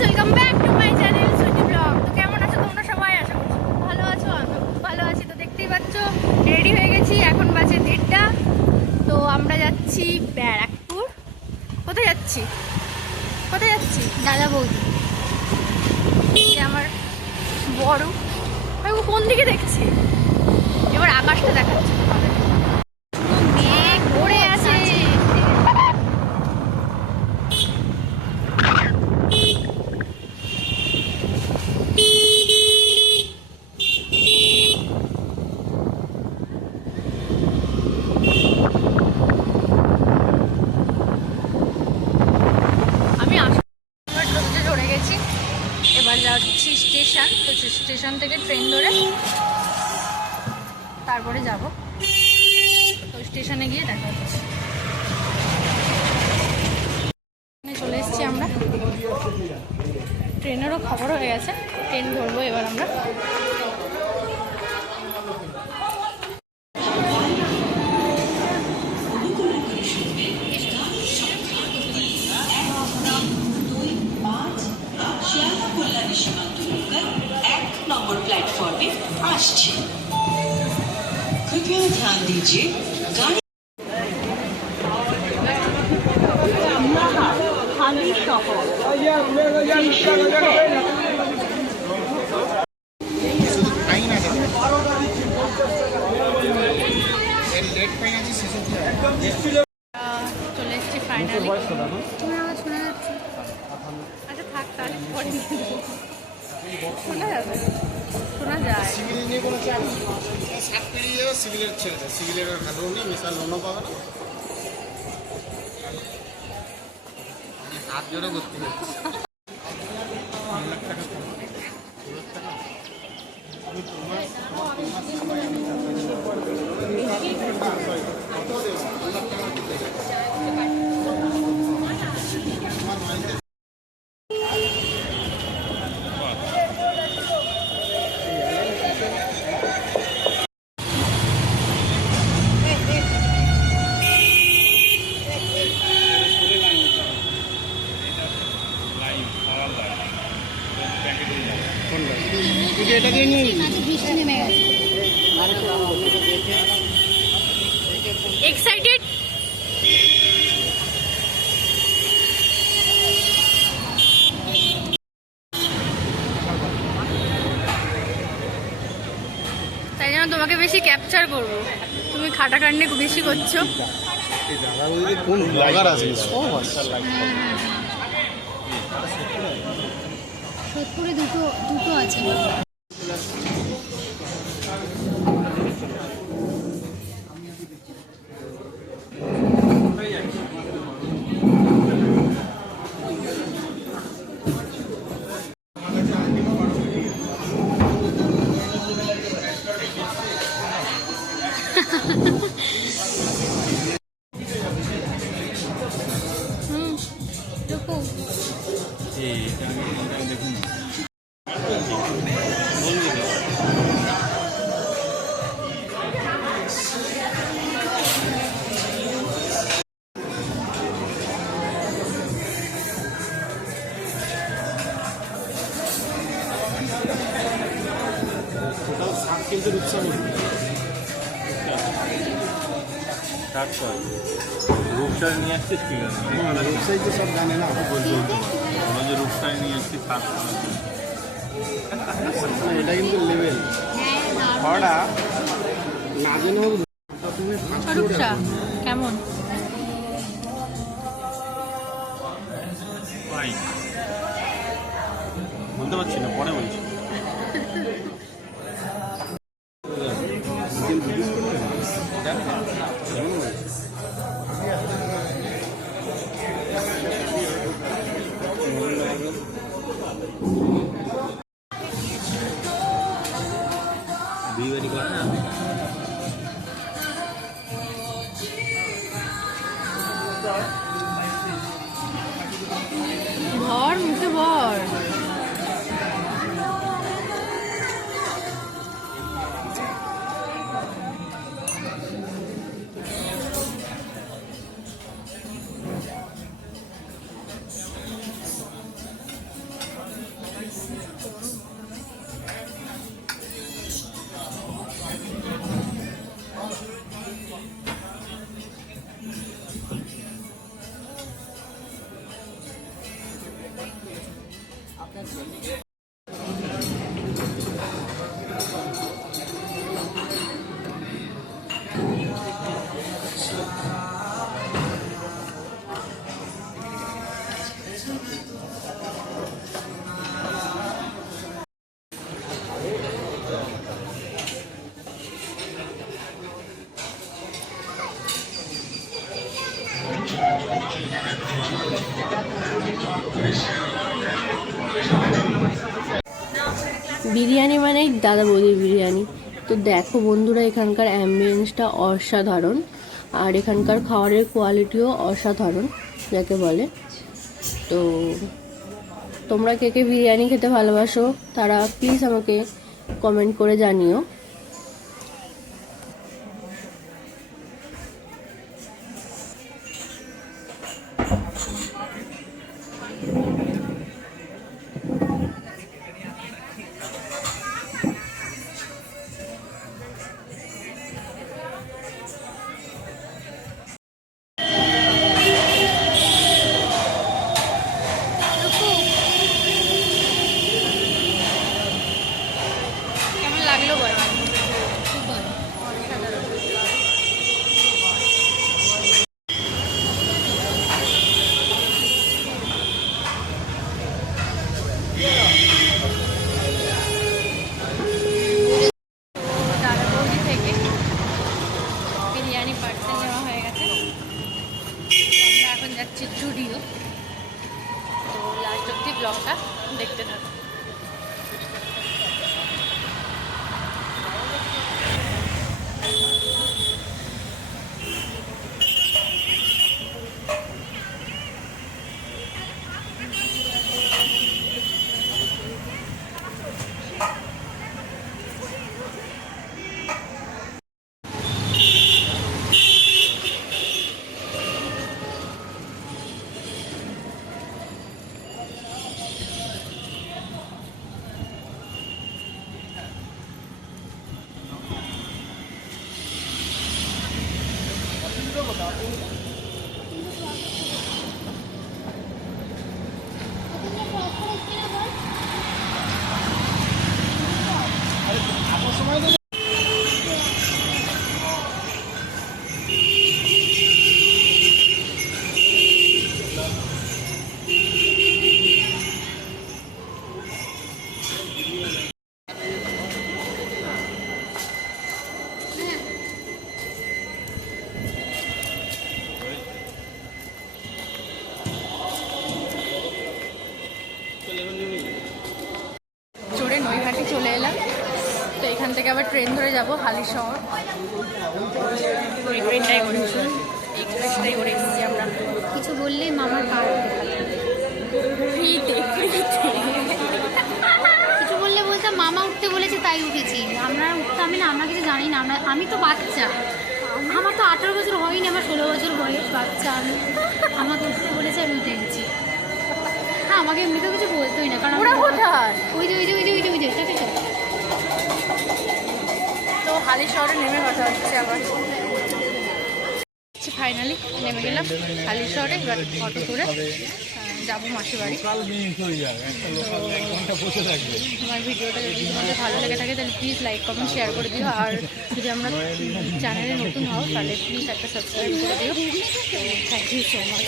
Welcome back to my channel Sweety Vlog. তো কেমন আছো তোমরা সবাই? আশা করছি ভালো আছো, আমি ভালো আছি। তো দেখতেই পাচ্ছ রেডি হয়ে গেছি, এখন বাজে 1:30। তো আমরা যাচ্ছি ব্যারাকপুর। কোথায় যাচ্ছি দাদা বৌদি, আমার বড়। আমি কোন দিকে দেখছি? এবার আকাশটা দেখাচ্ছে তোমাদের। মেঘ পড়ে আছে। আমি আসলে চড়ে গেছি, এবার যাচ্ছি স্টেশন। তো স্টেশন থেকে ট্রেন ধরে তারপরে যাব। তো স্টেশনে গিয়ে দেখা হচ্ছে। চলে এসেছি আমরা, ট্রেনেরও খবর হয়ে গেছে, ট্রেন ধরবো এবার আমরা। प्लेटफॉर्म में आश्चर्य कृपया ध्यान दीजिए गाड़ी চলে এসেছি ফাইনালি। শোনা যাচ্ছে? আচ্ছা থাক, তাহলে পরে শোনা যাবে, শোনা যায়। সিভিল নিয়ে কোনো চাপ নেই, সাত পেরিয়ে যাবে সিভিলের ছেড়ে দেয়, সিভিলের হাতেও নেই, মিশাল লোনও পাবে না, হাত জোড়ে করতে হচ্ছে। এটা দিয়ে নিয়ে বৃষ্টি নেমে গেছে। এক্সাইটেড? তাই জন্য তোমাকে বেশি ক্যাপচার করবো, তুমি খাটাখাটনি বেশি করছো। কোন ব্লগার আছে? সব আছে। সোদপুরে দুটো আছে। কিন্তু রূপসা রূপসার নিয়ে আসছিস কি রূপসাই তো সব জানে না, বলতে যে রূপসাই নিয়ে আসছিস কাজ করার জন্য। এটা কিন্তু লেভেল না জেনেও রূপসা কেমন? বলতে পারছি না, পরে বলছি। বিয়ে করে না ভর মুখে ভর। বিরিয়ানি মানেই দাদা বৌদির বিরিয়ানি। তো দেখো বন্ধুরা, এখানকার অ্যাম্বিয়েন্সটা অসাধারণ, আর এখানকার খাবারের কোয়ালিটিও অসাধারণ যাকে বলে। তো তোমরা কে কে বিরিয়ানি খেতে ভালোবাসো তারা প্লিজ আমাকে কমেন্ট করে জানিও। কেমন লাগলো বল? দাদা বৌদি থেকে বিরিয়ানি পার্সেল নেওয়া হয়ে গেছে। আমরা এখন যাচ্ছি জুডিও। তো লাস্ট অব্দি ব্লগটা দেখতে থাকো। চড়ে নৈহাটি চলে এলাম। তো এখান থেকে আবার ট্রেন ধরে যাব হালিশহর। এই ট্রেনটাই করে এক্সপ্রেসটাই করে এসেছি আমরা। কিছু বললে মামার পা ফ্রিতে কিছু বললে বলতাম মামা উঠতে বলেছে তাই উঠেছি। আমরা উঠতে আমি না, আমরা কিছু জানি না। আমি তো বাচ্চা, আমার তো 18 বছর হয়নি, আমার 16 বছর বয়স, বাচ্চা আমি। আমাকে উঠতে বলেছে, আমি উঠে গেছি। হ্যাঁ, আমাকে এমনিতেও কিছু বলতোই না, কারণ ওরা কোথায়? ওই যে ওই যে ওই যে ওই যে ওই যে তাকে চল। তো হালিশহরে নেমে কথা হচ্ছে আবার। ফাইনালি নেমে গেলাম হালিশহরে। এবার অটো করে যাবো মাসির বাড়ি। আমার ভিডিওটা যদি তোমাদের ভালো লেগে থাকে তাহলে প্লিজ লাইক কমেন্ট শেয়ার করে দিও। আর যদি আমরা চ্যানেলে নতুন হও তাহলে প্লিজ একটা সাবস্ক্রাইব করে দিও। Thank you so much.